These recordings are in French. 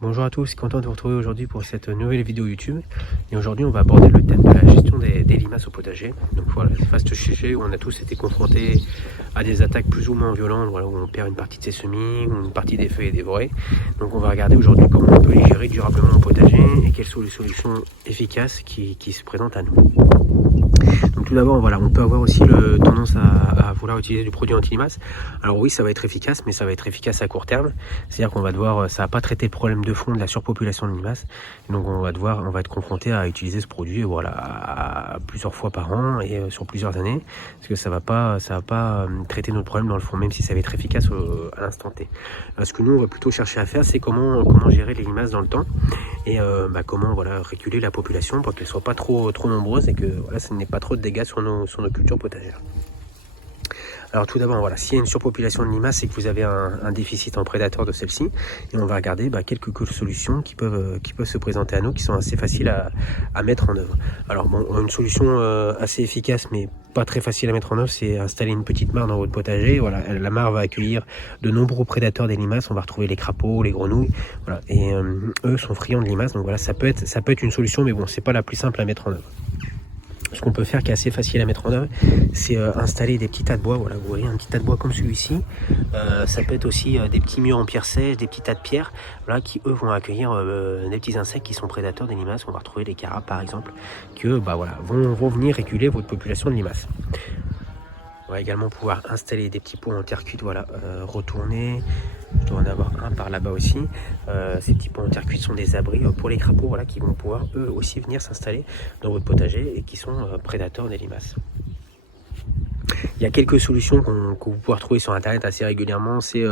Bonjour à tous, content de vous retrouver aujourd'hui pour cette nouvelle vidéo YouTube. Et aujourd'hui on va aborder le thème de la gestion des limaces au potager. Donc voilà, vaste sujet où on a tous été confrontés à des attaques plus ou moins violentes, voilà, où on perd une partie de ses semis, ou une partie des feuilles est dévorée. Donc on va regarder aujourd'hui comment on peut les gérer durablement au potager et quelles sont les solutions efficaces qui se présentent à nous. Donc tout d'abord, voilà, on peut avoir aussi tendance à vouloir utiliser du produit anti-limaces. Alors oui, ça va être efficace, mais ça va être efficace à court terme. C'est-à-dire qu'on va devoir, ça va pas traiter le problème de fond de la surpopulation de limaces. Et donc on va être confronté à utiliser ce produit, voilà, plusieurs fois par an et sur plusieurs années, parce que ça va pas traiter notre problème dans le fond, même si ça va être efficace à l'instant T. Ce que nous on va plutôt chercher à faire, c'est comment gérer les limaces dans le temps et comment réguler la population pour qu'elle soit pas trop nombreuse et que voilà, ça n'ait pas trop de dégâts sur nos cultures potagères. Alors tout d'abord, voilà, s'il y a une surpopulation de limaces, c'est que vous avez un déficit en prédateurs de celle-ci. Et on va regarder quelques solutions qui peuvent se présenter à nous, qui sont assez faciles à mettre en œuvre. Alors bon, une solution assez efficace, mais pas très facile à mettre en œuvre, c'est installer une petite mare dans votre potager. Voilà, la mare va accueillir de nombreux prédateurs des limaces. On va retrouver les crapauds, les grenouilles, voilà, et eux sont friands de limaces. Donc voilà, ça peut être une solution, mais bon, c'est pas la plus simple à mettre en œuvre. Ce qu'on peut faire qui est assez facile à mettre en œuvre, c'est installer des petits tas de bois. Voilà, vous voyez un petit tas de bois comme celui-ci. Ça peut être aussi des petits murs en pierre sèche, des petits tas de pierres, voilà, qui eux vont accueillir des petits insectes qui sont prédateurs des limaces. On va retrouver les carapes par exemple, qui eux vont venir réguler votre population de limaces. On va également pouvoir installer des petits pots en terre cuite, voilà, retournés. Je dois en avoir un par là-bas aussi. Ces petits pots en terre cuite sont des abris pour les crapauds, voilà, qui vont pouvoir eux aussi venir s'installer dans votre potager et qui sont prédateurs des limaces. Il y a quelques solutions que vous pouvez retrouver sur internet assez régulièrement, c'est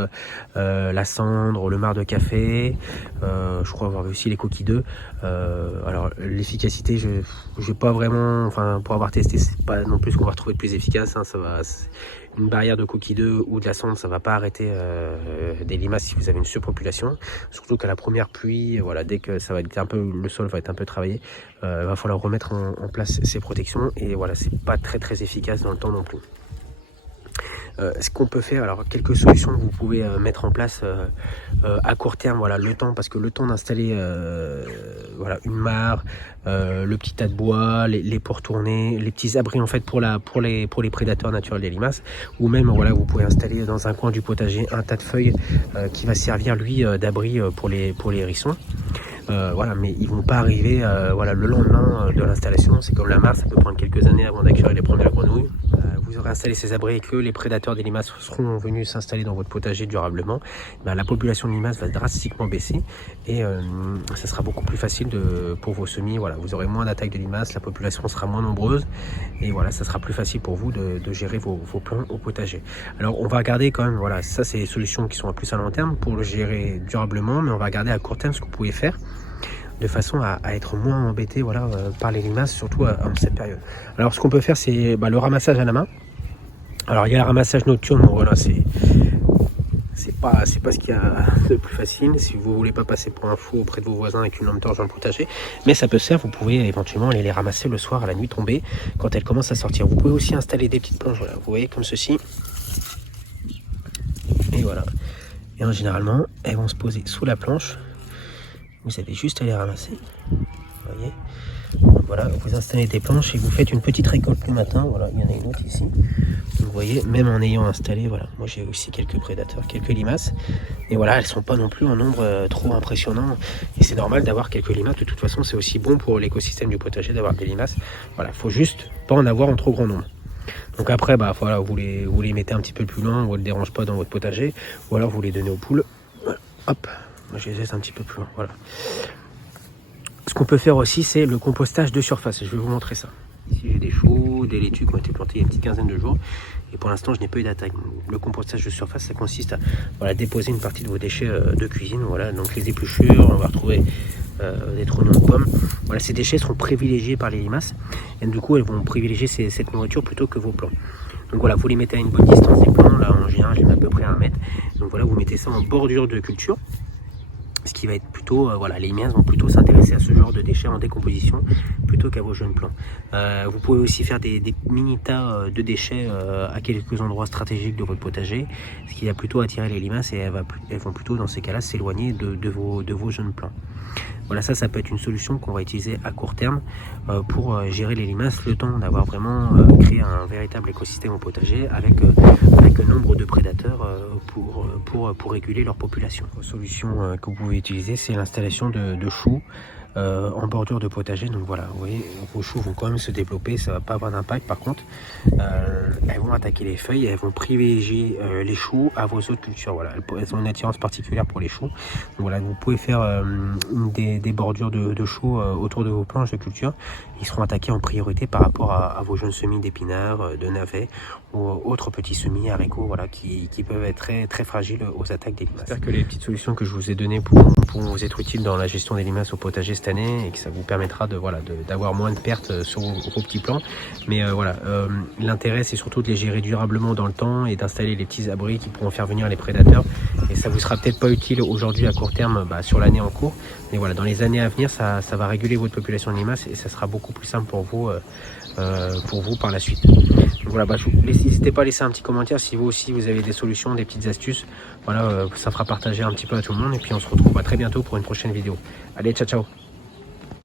la cendre, le marc de café, je crois avoir vu aussi les coquilles d'œufs. Alors l'efficacité, je vais pas vraiment, enfin pour avoir testé, c'est pas non plus ce qu'on va retrouver de plus efficace, hein, une barrière de coquilles d'œufs ou de la cendre, ça va pas arrêter des limaces si vous avez une surpopulation. Surtout qu'à la première pluie, voilà, dès que ça va être le sol va être un peu travaillé, il va falloir remettre en place ces protections et voilà, c'est pas très efficace dans le temps non plus. Ce qu'on peut faire, alors quelques solutions que vous pouvez mettre en place à court terme, voilà, le temps, parce que le temps d'installer voilà, une mare, le petit tas de bois, les pots retournés, les petits abris en fait pour les prédateurs naturels des limaces, ou même voilà, vous pouvez installer dans un coin du potager un tas de feuilles qui va servir lui d'abri pour les hérissons. Voilà, mais ils vont pas arriver voilà, le lendemain de l'installation. C'est comme la mare, ça peut prendre quelques années avant d'accueillir les premières grenouilles. Vous aurez installé ces abris et que les prédateurs des limaces seront venus s'installer dans votre potager durablement. La population de limaces va drastiquement baisser et ça sera beaucoup plus facile pour vos semis. Voilà, vous aurez moins d'attaques de limaces, la population sera moins nombreuse et voilà, ça sera plus facile pour vous de gérer vos plants au potager. Alors on va regarder quand même, voilà, ça c'est des solutions qui sont à plus à long terme pour le gérer durablement, mais on va regarder à court terme ce que vous pouvez faire de façon à être moins embêté, voilà, par les limaces, surtout en cette période. Alors ce qu'on peut faire, c'est le ramassage à la main. Alors il y a le ramassage nocturne, bon, voilà, c'est pas ce qu'il y a de plus facile si vous voulez pas passer pour un fou auprès de vos voisins avec une lampe torche dans le potager, mais ça peut se faire. Vous pouvez éventuellement aller les ramasser le soir à la nuit tombée quand elles commencent à sortir. Vous pouvez aussi installer des petites planches, voilà, vous voyez, comme ceci, et voilà, et généralement elles vont se poser sous la planche. Vous avez juste à les ramasser, vous voyez. Voilà, vous installez des planches et vous faites une petite récolte le matin. Voilà, il y en a une autre ici. Vous voyez, même en ayant installé, voilà, moi j'ai aussi quelques prédateurs, quelques limaces. Et voilà, elles sont pas non plus en nombre trop impressionnant. Et c'est normal d'avoir quelques limaces. De toute façon, c'est aussi bon pour l'écosystème du potager d'avoir des limaces. Voilà, faut juste pas en avoir en trop grand nombre. Donc après, voilà, vous les mettez un petit peu plus loin, vous ne les dérangez pas dans votre potager, ou alors vous les donnez aux poules. Voilà, hop. Moi, je les laisse un petit peu plus loin, voilà. Ce qu'on peut faire aussi, c'est le compostage de surface. Je vais vous montrer ça. Ici, j'ai des choux, des laitues qui ont été plantés il y a une petite quinzaine de jours. Et pour l'instant, je n'ai pas eu d'attaque. Le compostage de surface, ça consiste à voilà, déposer une partie de vos déchets de cuisine. Voilà, donc les épluchures, on va retrouver des trognons de pommes. Voilà, ces déchets seront privilégiés par les limaces. Et du coup, elles vont privilégier cette nourriture plutôt que vos plants. Donc voilà, vous les mettez à une bonne distance des plants. Là, en général, je les mets à peu près à 1 mètre. Donc voilà, vous mettez ça en bordure de culture. Ce qui va être plutôt, voilà, les limaces vont plutôt s'intéresser s'intéresser à ce genre de déchets en décomposition plutôt qu'à vos jeunes plants. Vous pouvez aussi faire des mini tas de déchets à quelques endroits stratégiques de votre potager, ce qui va plutôt attirer les limaces et elles vont plutôt dans ces cas-là s'éloigner de vos jeunes plants. Voilà, ça peut être une solution qu'on va utiliser à court terme pour gérer les limaces, le temps d'avoir vraiment créé un véritable écosystème au potager avec un nombre de prédateurs pour réguler leur population. Une solution que vous pouvez utiliser, c'est l'installation de choux en bordure de potager. Donc voilà, vous voyez, vos choux vont quand même se développer, ça va pas avoir d'impact. Par contre, elles vont attaquer les feuilles et elles vont privilégier les choux à vos autres cultures. Voilà, elles ont une attirance particulière pour les choux. Donc voilà, vous pouvez faire des bordures de choux autour de vos planches de culture. Ils seront attaqués en priorité par rapport à vos jeunes semis d'épinards, de navets ou autres petits semis haricots, voilà, qui peuvent être très fragiles aux attaques des limaces. J'espère que les petites solutions que je vous ai données pourront vous être utiles dans la gestion des limaces au potager cette année et que ça vous permettra d'avoir moins de pertes sur vos petits plants. Mais l'intérêt, c'est surtout de les gérer durablement dans le temps et d'installer les petits abris qui pourront faire venir les prédateurs. Et ça vous sera peut-être pas utile aujourd'hui à court terme sur l'année en cours, mais voilà, dans les années à venir, ça va réguler votre population de limaces et ça sera beaucoup plus simple pour vous par la suite. Donc voilà, n'hésitez pas à laisser un petit commentaire si vous aussi vous avez des solutions, des petites astuces. Voilà, ça fera partager un petit peu à tout le monde et puis on se retrouve très bientôt pour une prochaine vidéo. Allez, ciao ciao.